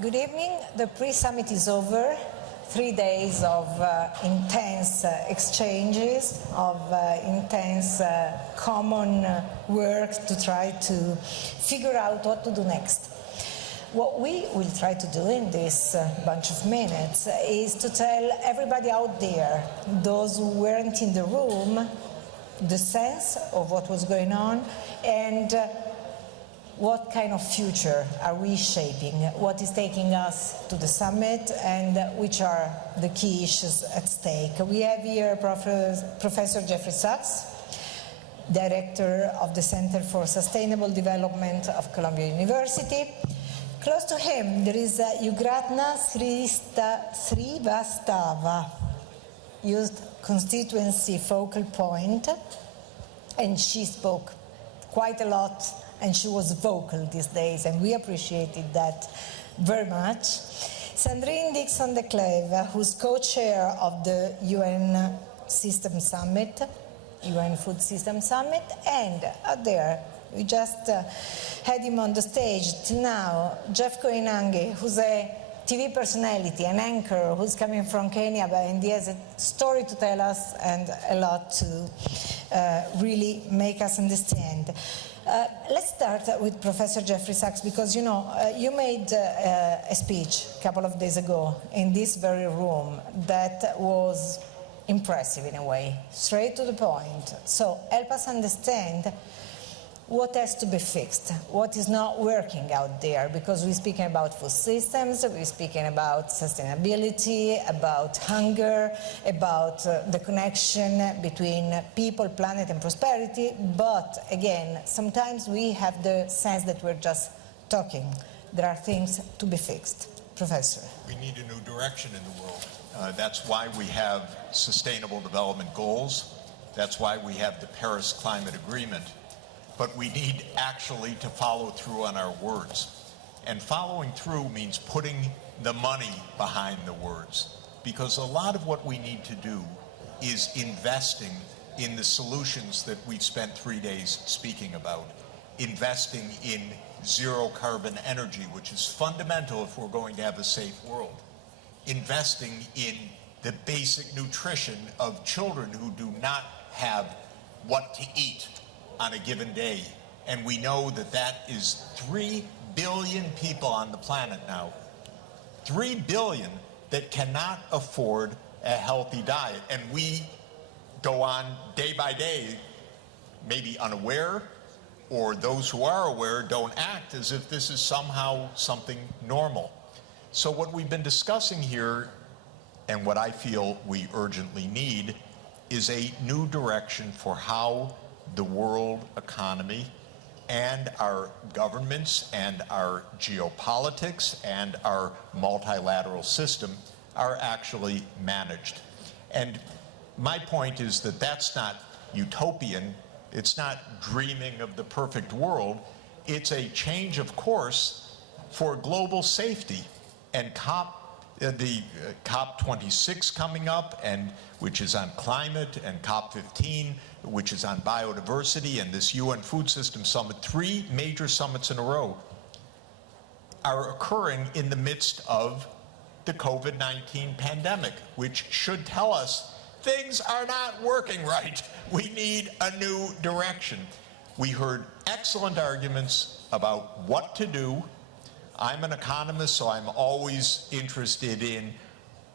Good evening. The pre-summit is over. 3 days of intense exchanges, of intense common work to try to figure out what to do next. What we will try to do in this bunch of minutes is to tell everybody out there, those who weren't in the room, the sense of what was going on and what kind of future are we shaping, what is taking us to the summit, and which are the key issues at stake. We have here Professor Jeffrey Sachs, Director of the Center for Sustainable Development of Columbia University. Close to him, there is Yugratna Srivastava, Youth Constituency Focal Point, and she spoke quite a lot, and she was vocal these days, and we appreciated that very much. Sandrine Dixson-Declève, who's co-chair of the UN System Summit, UN Food System Summit, and out there, we just had him on the stage till now, Jeff Koinange, who's a TV personality, an anchor who's coming from Kenya, and he has a story to tell us and a lot to really make us understand. Let's start with Professor Jeffrey Sachs, because you know, you made a speech a couple of days ago in this very room that was impressive in a way, straight to the point. So help us understand what has to be fixed, what is not working out there, because we're speaking about food systems, we're speaking about sustainability, about hunger, about the connection between people, planet, and prosperity. But again, sometimes we have the sense that we're just talking. There are things to be fixed. Professor. We need a new direction in the world. That's why we have Sustainable Development Goals. That's why we have the Paris Climate Agreement. But we need actually to follow through on our words. And following through means putting the money behind the words. Because a lot of what we need to do is investing in the solutions that we've spent 3 days speaking about. Investing in zero carbon energy, which is fundamental if we're going to have a safe world. Investing in the basic nutrition of children who do not have what to eat on a given day. And we know that that is 3 billion people on the planet now. 3 billion that cannot afford a healthy diet. And we go on day by day, maybe unaware, or those who are aware don't act as if this is somehow something normal. So what we've been discussing here, and what I feel we urgently need, is a new direction for how the world economy and our governments and our geopolitics and our multilateral system are actually managed. And my point is that that's not utopian, it's not dreaming of the perfect world, it's a change of course for global safety. And the COP26 coming up, and which is on climate, and COP15, which is on biodiversity, and this UN Food System Summit, 3 major summits in a row, are occurring in the midst of the COVID-19 pandemic, which should tell us things are not working right. We need a new direction. We heard excellent arguments about what to do. I'm an economist, so I'm always interested in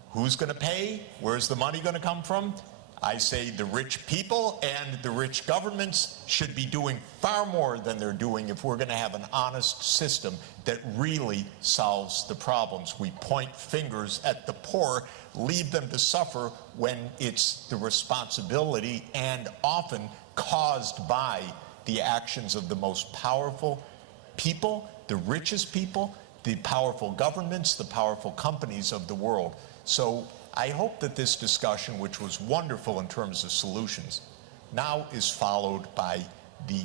who's going to pay, where's the money going to come from. I say the rich people and the rich governments should be doing far more than they're doing if we're going to have an honest system that really solves the problems. We point fingers at the poor, leave them to suffer when it's the responsibility and often caused by the actions of the most powerful people, the richest people, the powerful governments, the powerful companies of the world. So I hope that this discussion, which was wonderful in terms of solutions, now is followed by the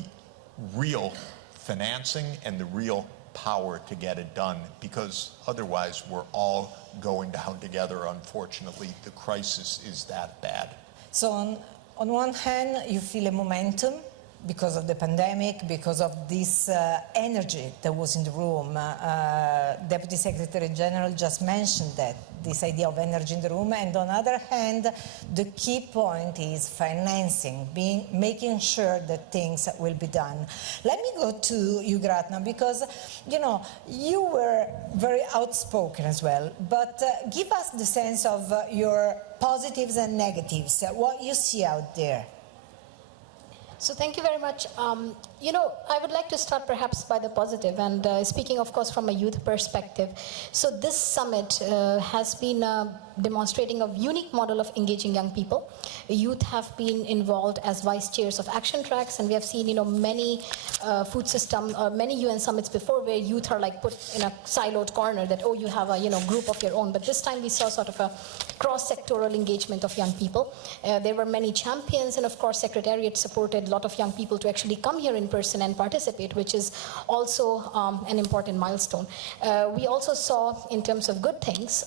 real financing and the real power to get it done, because otherwise we're all going down together. Unfortunately, the crisis is that bad. So on one hand, you feel a momentum because of the pandemic, because of this energy that was in the room. Deputy Secretary General just mentioned that, this idea of energy in the room. And on the other hand, the key point is financing, making sure that things will be done. Let me go to you, Gratna, because, you were very outspoken as well, but give us the sense of your positives and negatives, what you see out there. So thank you very much. I would like to start perhaps by the positive, and speaking, of course, from a youth perspective. So this summit has been demonstrating a unique model of engaging young people. Youth have been involved as vice chairs of action tracks, and we have seen, many food system, many UN summits before where youth are like put in a siloed corner that, oh, you have a, group of your own. But this time we saw sort of a cross-sectoral engagement of young people. There were many champions, and of course, Secretariat supported a lot of young people to actually come here in person and participate, which is also an important milestone. We also saw, in terms of good things,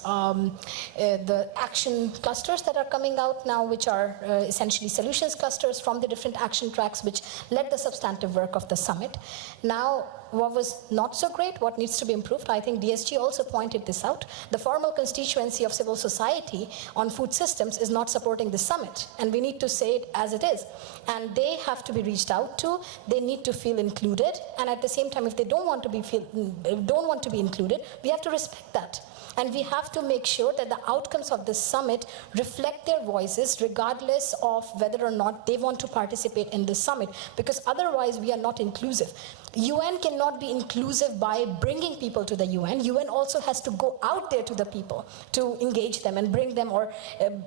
the action clusters that are coming out now, which are essentially solutions clusters from the different action tracks, which led the substantive work of the summit. Now, what was not so great, what needs to be improved, I think DSG also pointed this out. The formal constituency of civil society on food systems is not supporting the summit, and we need to say it as it is. And they have to be reached out to, they need to feel included, and at the same time, if they don't want to be included, we have to respect that. And we have to make sure that the outcomes of this summit reflect their voices regardless of whether or not they want to participate in this summit, because otherwise we are not inclusive. UN cannot be inclusive by bringing people to the UN. UN also has to go out there to the people to engage them and bring them or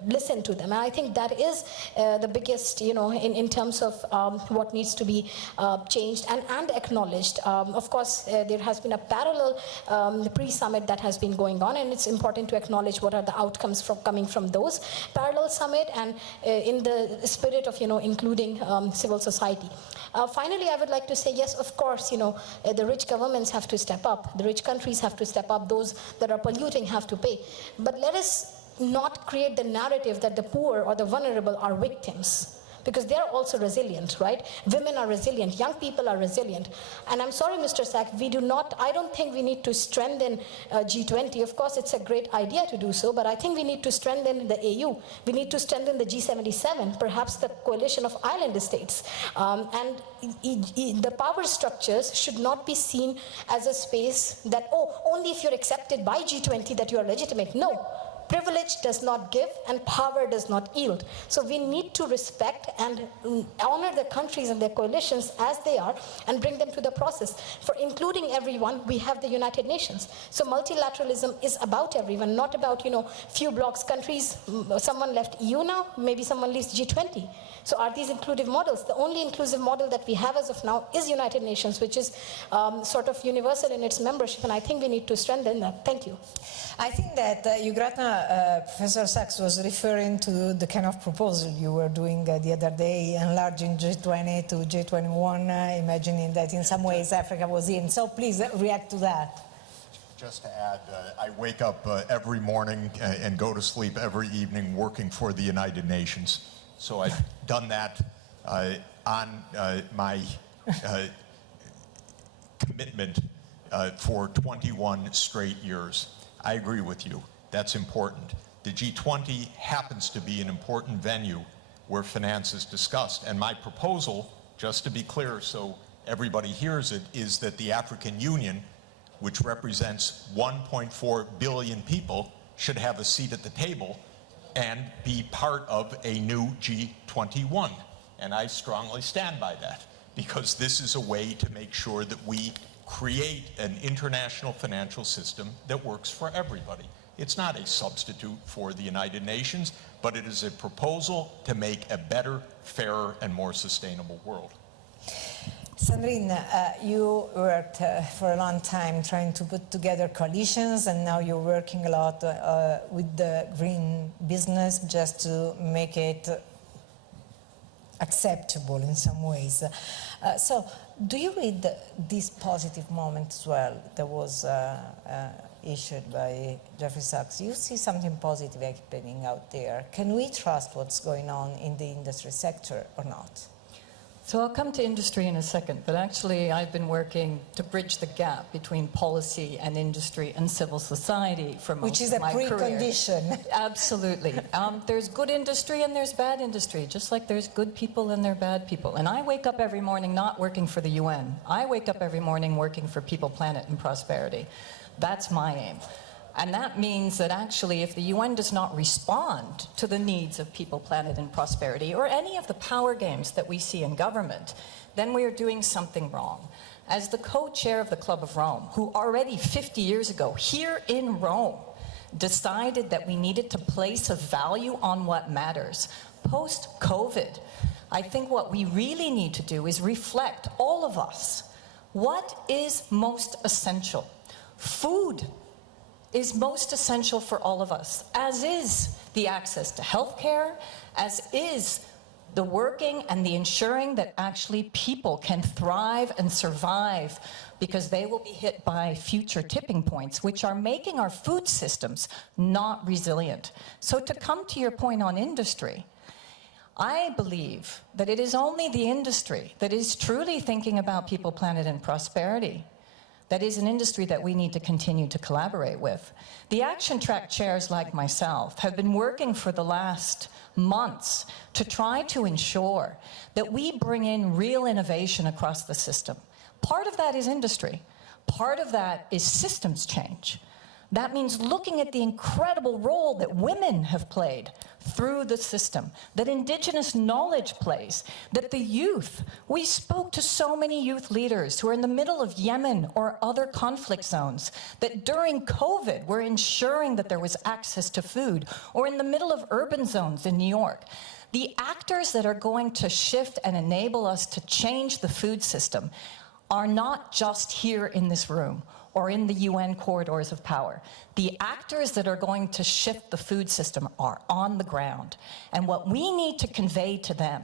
listen to them. And I think that is the biggest, in terms of what needs to be changed and acknowledged. Of course, there has been a parallel pre-summit that has been going on, and it's important to acknowledge what are the outcomes coming from those parallel summit, and in the spirit of, including civil society. Finally, I would like to say, yes, of course, the rich governments have to step up. The rich countries have to step up. Those that are polluting have to pay. But let us not create the narrative that the poor or the vulnerable are victims, because they're also resilient, right? Women are resilient, young people are resilient. And I'm sorry, Mr. Sachs, I don't think we need to strengthen G20. Of course, it's a great idea to do so, but I think we need to strengthen the AU. We need to strengthen the G77, perhaps the coalition of island states. And the power structures should not be seen as a space that, only if you're accepted by G20 that you are legitimate. No. Privilege does not give and power does not yield. So we need to respect and honor the countries and their coalitions as they are and bring them to the process. For including everyone, we have the United Nations. So multilateralism is about everyone, not about, few blocks, countries. Someone left EU now, maybe someone leaves G20. So are these inclusive models? The only inclusive model that we have as of now is United Nations, which is sort of universal in its membership, and I think we need to strengthen that. Thank you. I think that Professor Sachs was referring to the kind of proposal you were doing the other day, enlarging G20 to G21, imagining that in some ways Africa was in. So please react to that. Just to add, I wake up every morning and go to sleep every evening working for the United Nations. So I've done that on my commitment for 21 straight years. I agree with you. That's important. The G20 happens to be an important venue where finance is discussed. And my proposal, just to be clear so everybody hears it, is that the African Union, which represents 1.4 billion people, should have a seat at the table and be part of a new G21. And I strongly stand by that, because this is a way to make sure that we create an international financial system that works for everybody. It's not a substitute for the United Nations, but it is a proposal to make a better, fairer, and more sustainable world. Sandrine, you worked for a long time trying to put together coalitions, and now you're working a lot with the green business just to make it acceptable in some ways. So do you read this positive moment as well that was issued by Jeffrey Sachs? You see something positive happening out there. Can we trust what's going on in the industry sector or not? So I'll come to industry in a second, but actually I've been working to bridge the gap between policy and industry and civil society for most of my career. Which is a precondition. Absolutely. There's good industry and there's bad industry, just like there's good people and there are bad people. And I wake up every morning not working for the UN. I wake up every morning working for people, planet, and prosperity. That's my aim. And that means that actually if the UN does not respond to the needs of people, planet, and prosperity, or any of the power games that we see in government, then we are doing something wrong. As the co-chair of the Club of Rome, who already 50 years ago, here in Rome, decided that we needed to place a value on what matters, post-COVID, I think what we really need to do is reflect, all of us, what is most essential. Food is most essential for all of us, as is the access to health care, as is the working and the ensuring that actually people can thrive and survive, because they will be hit by future tipping points, which are making our food systems not resilient. So to come to your point on industry, I believe that it is only the industry that is truly thinking about people, planet, and prosperity that is an industry that we need to continue to collaborate with. The Action Track chairs like myself have been working for the last months to try to ensure that we bring in real innovation across the system. Part of that is industry. Part of that is systems change. That means looking at the incredible role that women have played through the system, that Indigenous knowledge plays, that the youth, we spoke to so many youth leaders who are in the middle of Yemen or other conflict zones, that during COVID were ensuring that there was access to food, or in the middle of urban zones in New York. The actors that are going to shift and enable us to change the food system are not just here in this room or in the UN corridors of power. The actors that are going to shift the food system are on the ground. And what we need to convey to them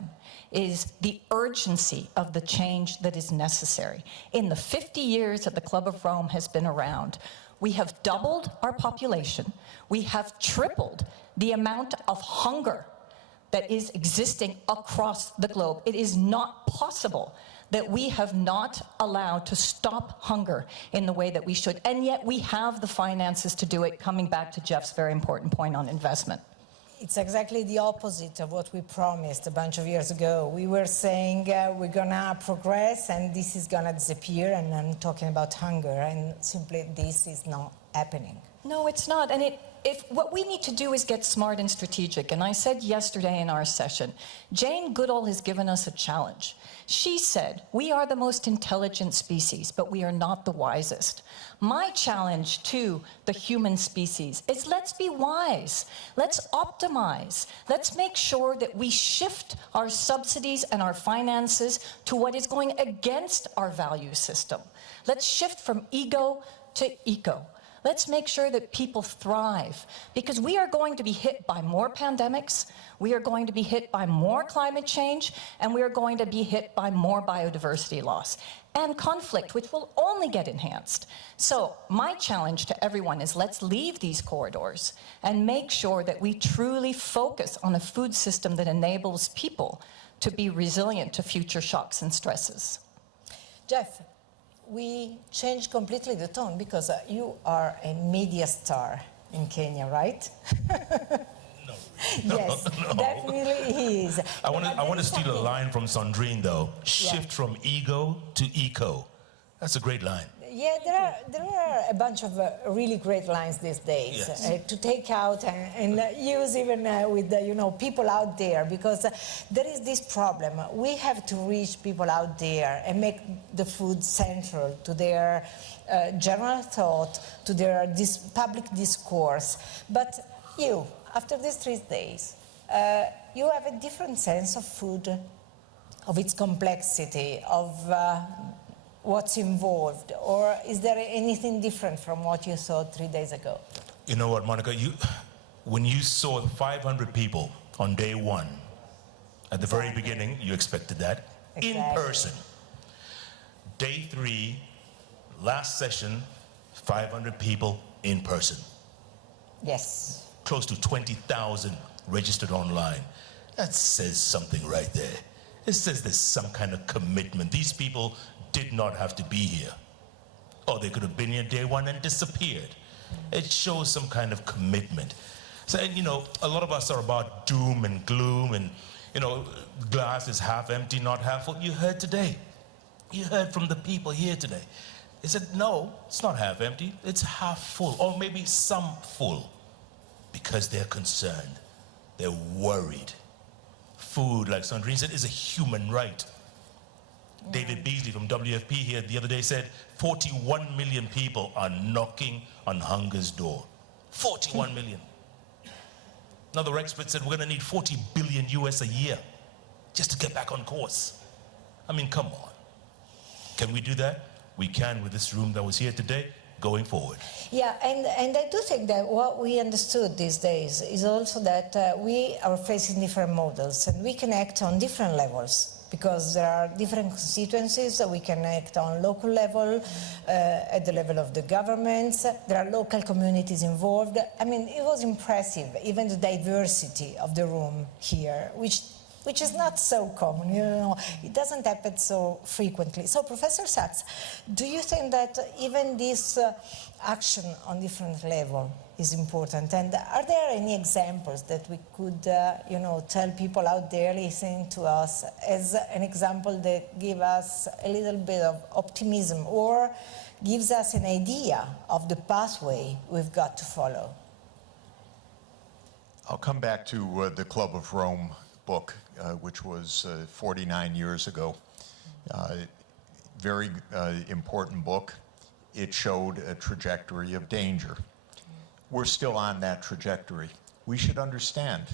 is the urgency of the change that is necessary. In the 50 years that the Club of Rome has been around, we have doubled our population. We have tripled the amount of hunger that is existing across the globe. It is not possible that we have not allowed to stop hunger in the way that we should. And yet we have the finances to do it, coming back to Jeff's very important point on investment. It's exactly the opposite of what we promised a bunch of years ago. We were saying we're gonna progress and this is gonna disappear, and I'm talking about hunger, and simply this is not happening. No, it's not. And if what we need to do is get smart and strategic. And I said yesterday in our session, Jane Goodall has given us a challenge. She said, we are the most intelligent species, but we are not the wisest. My challenge to the human species is, let's be wise. Let's optimize. Let's make sure that we shift our subsidies and our finances to what is going against our value system. Let's shift from ego to eco. Let's make sure that people thrive, because we are going to be hit by more pandemics, we are going to be hit by more climate change, and we are going to be hit by more biodiversity loss and conflict, which will only get enhanced. So my challenge to everyone is, let's leave these corridors and make sure that we truly focus on a food system that enables people to be resilient to future shocks and stresses. Jeff, we changed completely the tone, because you are a media star in Kenya, right? No. Yes, No. definitely he is. I want to steal a line from Sandrine, though. Shift from ego to eco. That's a great line. Yeah, there are a bunch of really great lines these days, Yes. to take out and use even with people out there, because there is this problem. We have to reach people out there and make the food central to their general thought, to their public discourse. But you, after these 3 days, you have a different sense of food, of its complexity, of what's involved, or is there anything different from what you saw 3 days ago? You know what, Monica? When you saw 500 people on day 1, at the very beginning, you expected that. Exactly. In person. Day 3, last session, 500 people in person. Yes. Close to 20,000 registered online. That says something right there. It says there's some kind of commitment. These people did not have to be here. Or they could have been here day one and disappeared. It shows some kind of commitment. So, and, you know, a lot of us are about doom and gloom and, you know, glass is half empty, not half full. You heard today. You heard from the people here today. They said, no, it's not half empty, it's half full, or maybe some full, because they're concerned, they're worried. Food, like Sandrine said, is a human right. David Beasley from WFP here the other day said 41 million people are knocking on hunger's door. 41 million. Another expert said we're going to need 40 billion US a year just to get back on course. I mean, come on. Can we do that? We can with this room that was here today, going forward. Yeah, and I do think that what we understood these days is also that we are facing different models and we can act on different levels because there are different constituencies that we can act on local level, at the level of the governments. There are local communities involved. I mean, it was impressive, even the diversity of the room here, which is not so common, you know, it doesn't happen so frequently. So, Professor Sachs, do you think that even this action on different level is important? And are there any examples that we could, you know, tell people out there listening to us as an example that give us a little bit of optimism or gives us an idea of the pathway we've got to follow? I'll come back to the Club of Rome book, which was 49 years ago. Very important book. It showed a trajectory of danger. We're still on that trajectory. We should understand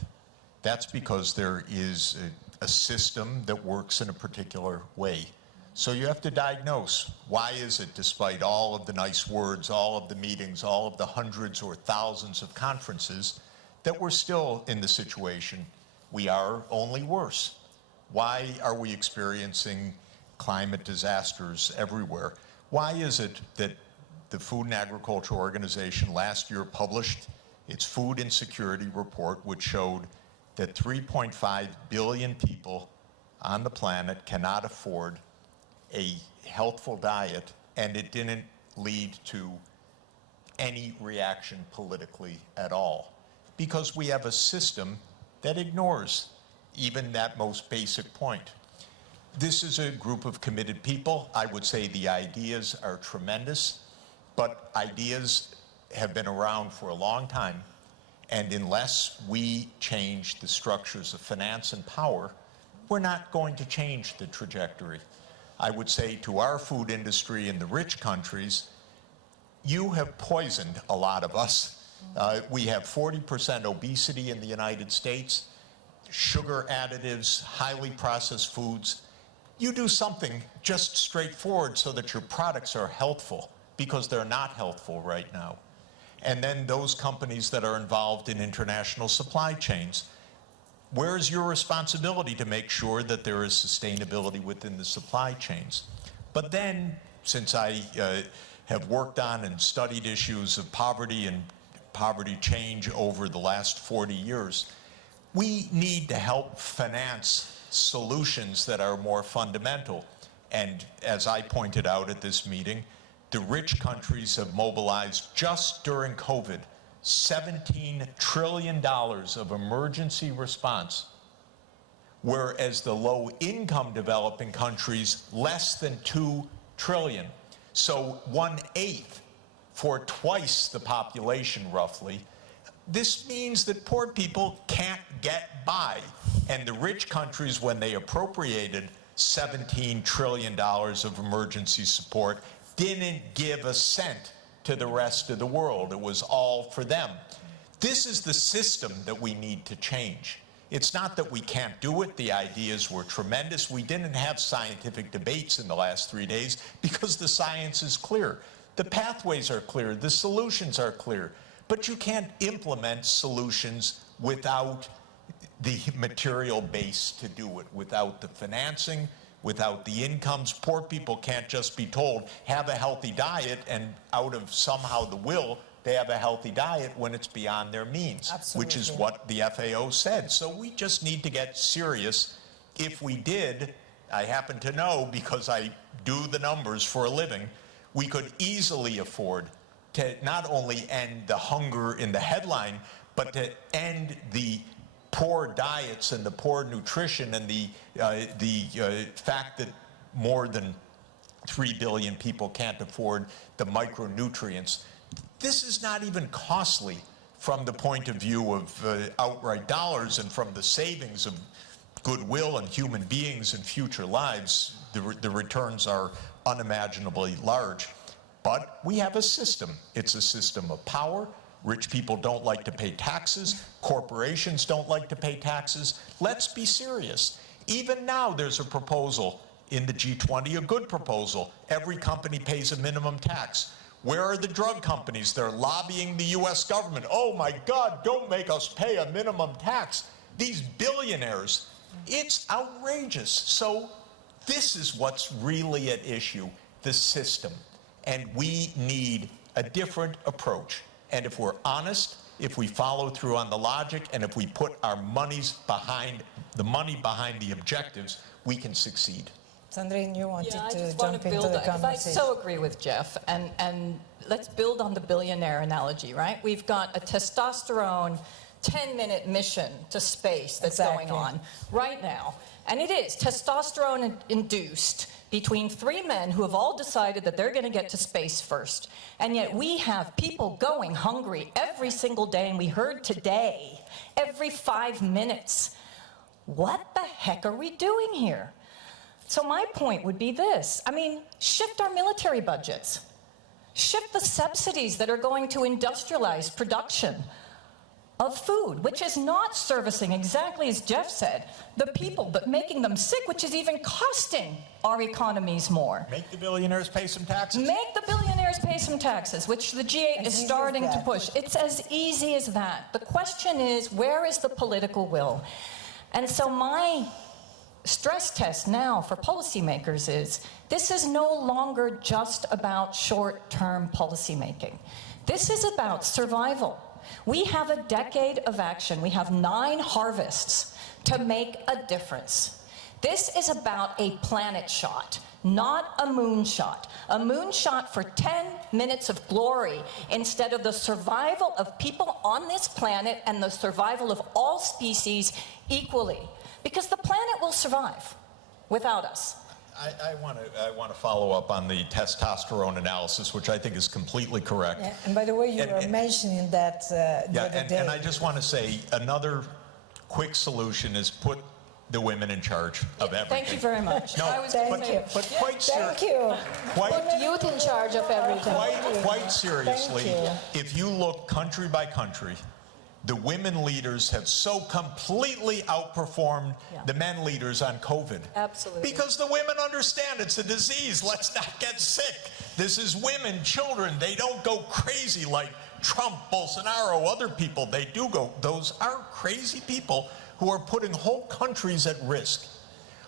that's because there is a system that works in a particular way. So you have to diagnose, why is it, despite all of the nice words, all of the meetings, all of the hundreds or thousands of conferences, that we're still in the situation we are, only worse? Why are we experiencing climate disasters everywhere? Why is it that the Food and Agriculture Organization last year published its food insecurity report, which showed that 3.5 billion people on the planet cannot afford a healthful diet, and it didn't lead to any reaction politically at all? Because we have a system that ignores even that most basic point. This is a group of committed people. I would say the ideas are tremendous, but ideas have been around for a long time, and unless we change the structures of finance and power, we're not going to change the trajectory. I would say to our food industry in the rich countries, you have poisoned a lot of us. We have 40% obesity in the United States, sugar additives, highly processed foods. You do something just straightforward so that your products are healthful, because they're not healthful right now. And then those companies that are involved in international supply chains, where is your responsibility to make sure that there is sustainability within the supply chains? But then, since I have worked on and studied issues of poverty and poverty change over the last 40 years, we need to help finance solutions that are more fundamental. And as I pointed out at this meeting, the rich countries have mobilized just during COVID $17 trillion of emergency response, whereas the low-income developing countries, less than $2 trillion. So 1/8 for twice the population, roughly. This means that poor people can't get by. And the rich countries, when they appropriated $17 trillion of emergency support, didn't give a cent to the rest of the world. It was all for them. This is the system that we need to change. It's not that we can't do it. The ideas were tremendous. We didn't have scientific debates in the last 3 days because the science is clear. The pathways are clear. The solutions are clear. But you can't implement solutions without the material base to do it, without the financing, without the incomes. Poor people can't just be told, have a healthy diet, and out of somehow the will, they have a healthy diet when it's beyond their means. Absolutely. Which is what the FAO said. So we just need to get serious If we did, I happen to know because I do the numbers for a living, we could easily afford to not only end the hunger in the headline, but to end the poor diets and the poor nutrition and the fact that more than 3 billion people can't afford the micronutrients. This is not even costly from the point of view of outright dollars, and from the savings of goodwill and human beings and future lives, the returns are unimaginably large. But we have a system. It's a system of power. Rich people don't like to pay taxes. Corporations don't like to pay taxes. Let's be serious. Even now there's a proposal in the G20, a good proposal. Every company pays a minimum tax. Where are the drug companies? They're lobbying the US government. Oh my God, don't make us pay a minimum tax. These billionaires, it's outrageous. So this is what's really at issue, the system. And we need a different approach. And if we're honest, if we follow through on the logic, and if we put our money behind the objectives, we can succeed. Sandrine, you wanted Yeah, I to just want jump to into build, the because I conversation. so agree with Jeff, and let's build on the billionaire analogy, right? We've got a testosterone 10-minute mission to space that's going on right now, and it is testosterone induced between 3 men who have all decided that they're going to get to space first, and yet we have people going hungry every single day, and we heard today, every 5 minutes. What the heck are we doing here? So my point would be this. I mean, shift our military budgets. Shift the subsidies that are going to industrialize production of food, which is not servicing, exactly as Jeff said, the people, but making them sick, which is even costing our economies more. Make the billionaires pay some taxes. Make the billionaires pay some taxes, which the G8 is starting to push. It's as easy as that. The question is, where is the political will? And so my stress test now for policymakers is, this is no longer just about short-term policymaking. This is about survival. We have a decade of action. We have 9 harvests to make a difference. This is about a planet shot, not a moonshot. A moonshot for 10 minutes of glory instead of the survival of people on this planet and the survival of all species equally. Because the planet will survive without us. I want to follow up on the testosterone analysis, which I think is completely correct. Yeah, and by the way, you were mentioning that the other day. And I just want to say another quick solution is put the women in charge of everything. Thank you very much. No, I was Thank gonna say- you. But quite Thank you. Put youth in charge of everything. Quite seriously, Thank you. if you look country by country, the women leaders have so completely outperformed the men leaders on COVID. Absolutely. Because the women understand it's a disease. Let's not get sick. This is women, children. They don't go crazy like Trump, Bolsonaro, other people. They do go. Those are crazy people who are putting whole countries at risk.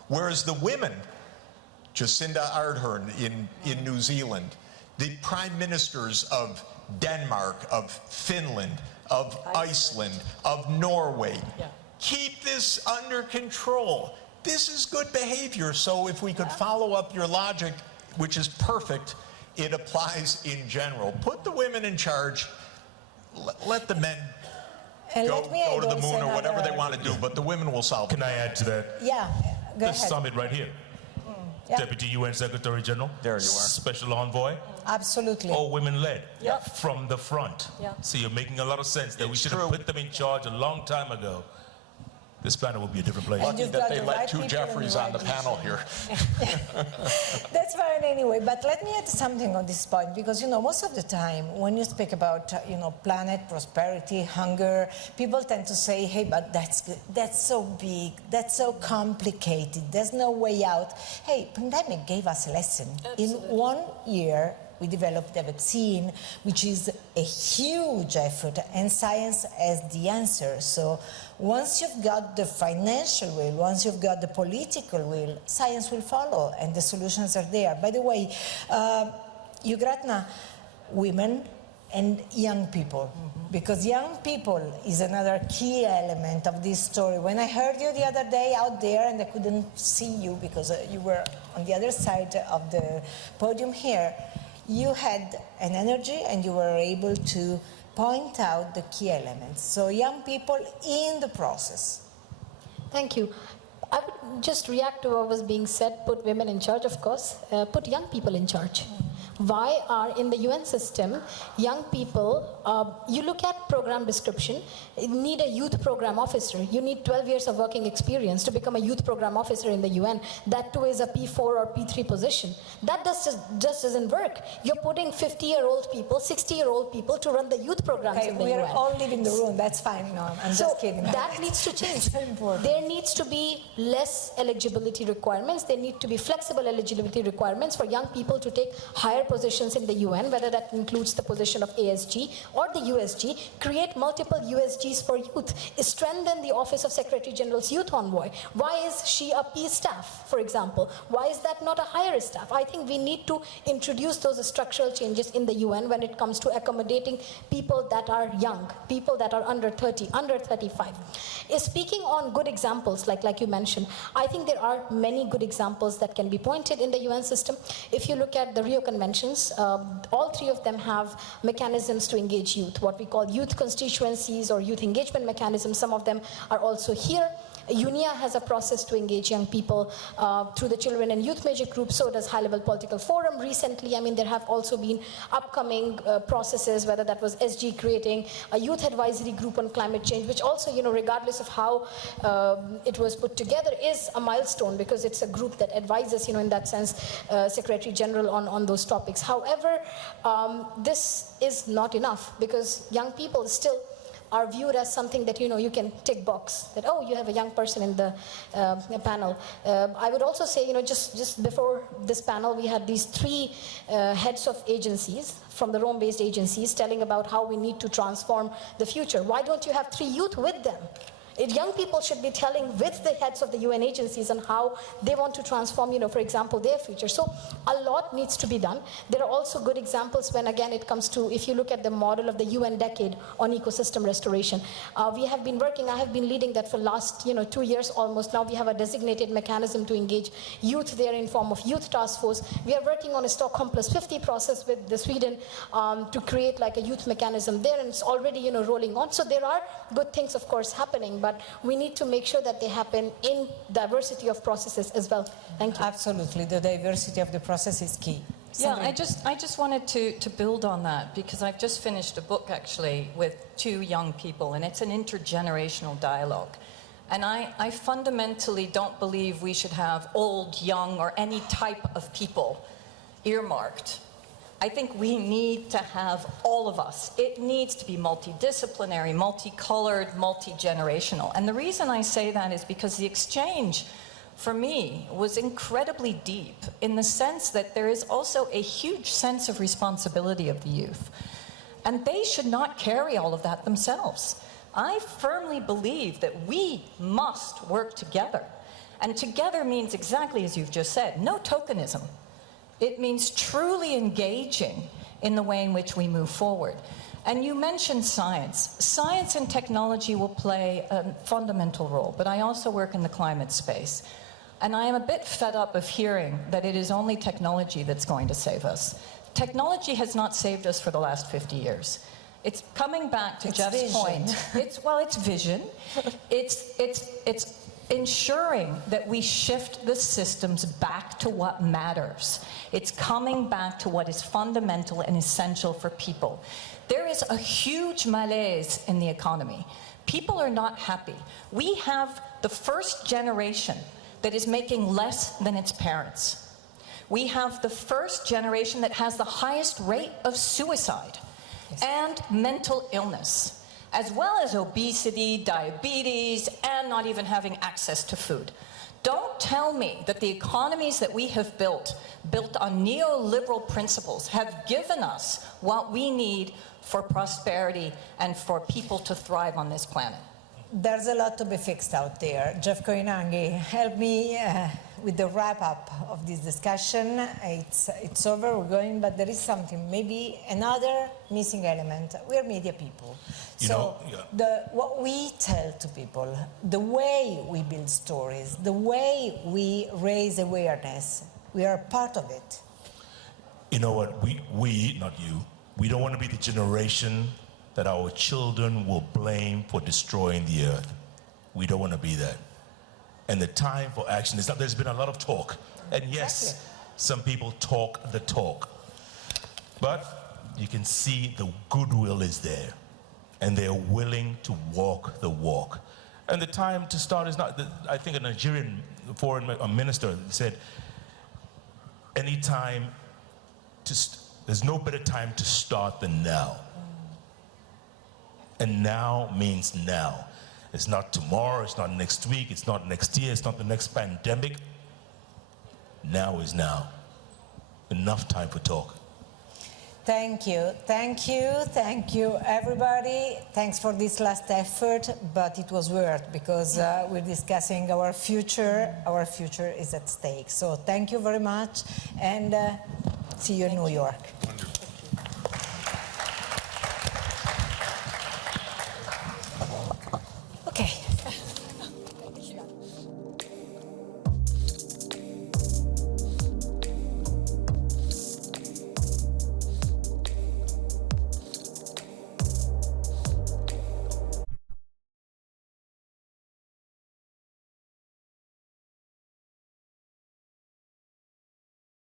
Whereas the women, Jacinda Ardern in New Zealand, the prime ministers of Denmark, of Finland, of Iceland, of Norway, keep this under control. This is good behavior. So if we could follow up your logic, which is perfect, it applies in general. Put the women in charge. Let the men go to the moon or whatever they want to do, but the women will solve it. Can I add to that? Yeah, go This ahead. summit right here. Yeah. Deputy UN Secretary General. There you are. Special Envoy. Absolutely. All women led. From the front. Yeah. So you're making a lot of sense that we It's should have true. put them in charge a long time ago. This planet would be a different place. And Lucky you've that got they the let right 2 people in Jeffreys the on the right panel here. That's fine anyway, but let me add something on this point, because, you know, most of the time when you speak about, you know, planet, prosperity, hunger, people tend to say, hey, but that's so big, that's so complicated, there's no way out. Hey, pandemic gave us a lesson. Absolutely. In 1 year, we developed a vaccine, which is a huge effort, and science has the answer. So once you've got the financial will, once you've got the political will, science will follow, and the solutions are there. By the way, Ugratna, women and young people. because young people is another key element of this story. When I heard you the other day out there, and I couldn't see you because you were on the other side of the podium here, you had an energy and you were able to point out the key elements. So young people in the process. Thank you. I would just react to what was being said, put women in charge, of course, put young people in charge. Why are in the UN system, young people, you look at program description, you need a youth program officer. You need 12 years of working experience to become a youth program officer in the UN. That too is a P4 or P3 position. That just doesn't work. You're putting 50-year-old people, 60-year-old people to run the youth programs in the we UN. are all leaving the room, that's fine. No, I'm just kidding. That needs to change. Very important. There needs to be less eligibility requirements. There need to be flexible eligibility requirements for young people to take higher positions in the UN, whether that includes the position of ASG or the USG, create multiple USGs for youth, strengthen the Office of Secretary General's Youth Envoy. Why is she a P staff, for example? Why is that not a higher staff? I think we need to introduce those structural changes in the UN when it comes to accommodating people that are young, people that are under 30, under 35. Speaking on good examples, like you mentioned, I think there are many good examples that can be pointed in the UN system. If you look at the Rio Conventions, all three of them have mechanisms to engage youth, what we call youth constituencies or youth engagement mechanisms. Some of them are also here. UNIA has a process to engage young people through the Children and Youth Major Group, so does High Level Political Forum recently. I mean, there have also been upcoming processes, whether that was SG creating a youth advisory group on climate change, which also, you know, regardless of how it was put together, is a milestone because it's a group that advises, you know, in that sense, Secretary General on those topics. However, this is not enough because young people still are viewed as something that, you know, you can tick box, that, oh, you have a young person in the panel. I would also say, you know, just before this panel, we had these three heads of agencies from the Rome-based agencies telling about how we need to transform the future. Why don't you have three youth with them? Young people should be telling with the heads of the UN agencies on how they want to transform, you know, for example, their future. So a lot needs to be done. There are also good examples when, again, it comes to, if you look at the model of the UN decade on ecosystem restoration. We have been working, I have been leading that for last, you know, 2 years almost. Now we have a designated mechanism to engage youth there in form of youth task force. We are working on a Stockholm Plus 50 process with the Sweden to create like a youth mechanism there, and it's already, you know, rolling on. So there are good things, of course, happening, but we need to make sure that they happen in diversity of processes as well. Thank you. Absolutely, the diversity of the process is key. Yeah, Sandrine. I just wanted to build on that because I've just finished a book actually with 2 young people, and it's an intergenerational dialogue. And I fundamentally don't believe we should have old, young, or any type of people earmarked. I think we need to have all of us. It needs to be multidisciplinary, multicolored, multi-generational. And the reason I say that is because the exchange, for me, was incredibly deep in the sense that there is also a huge sense of responsibility of the youth. And they should not carry all of that themselves. I firmly believe that we must work together. And together means exactly as you've just said, no tokenism. It means truly engaging in the way in which we move forward. And you mentioned science. Science and technology will play a fundamental role, but I also work in the climate space. And I am a bit fed up of hearing that it is only technology that's going to save us. Technology has not saved us for the last 50 years. It's coming back to Jeff's point. It's vision. It's ensuring that we shift the systems back to what matters. It's coming back to what is fundamental and essential for people. There is a huge malaise in the economy. People are not happy. We have the first generation that is making less than its parents. We have the first generation that has the highest rate of suicide and mental illness, as well as obesity, diabetes, and not even having access to food. Don't tell me that the economies that we have built on neoliberal principles, have given us what we need for prosperity and for people to thrive on this planet. there's a lot to be fixed out there. Jeff Koinangi, help me with the wrap-up of this discussion. It's over, we're going, but there is something, maybe another missing element. We're media people. What we tell to people, the way we build stories, the way we raise awareness, we are part of it. You know what, we, not you, we don't want to be the generation that our children will blame for destroying the earth. We don't want to be that. And the time for action is not, there's been a lot of talk. And yes, exactly. Some people talk the talk. But you can see the goodwill is there. And they're willing to walk the walk. And the time to start is not, I think a Nigerian foreign minister said, there's no better time to start than now. And now means now. It's not tomorrow, it's not next week, it's not next year, it's not the next pandemic. Now is now. Enough time for talk. Thank you, thank you, thank you, everybody. Thanks for this last effort, but it was worth it because we're discussing our future. Our future is at stake. So thank you very much, and see you in New York. Wonderful.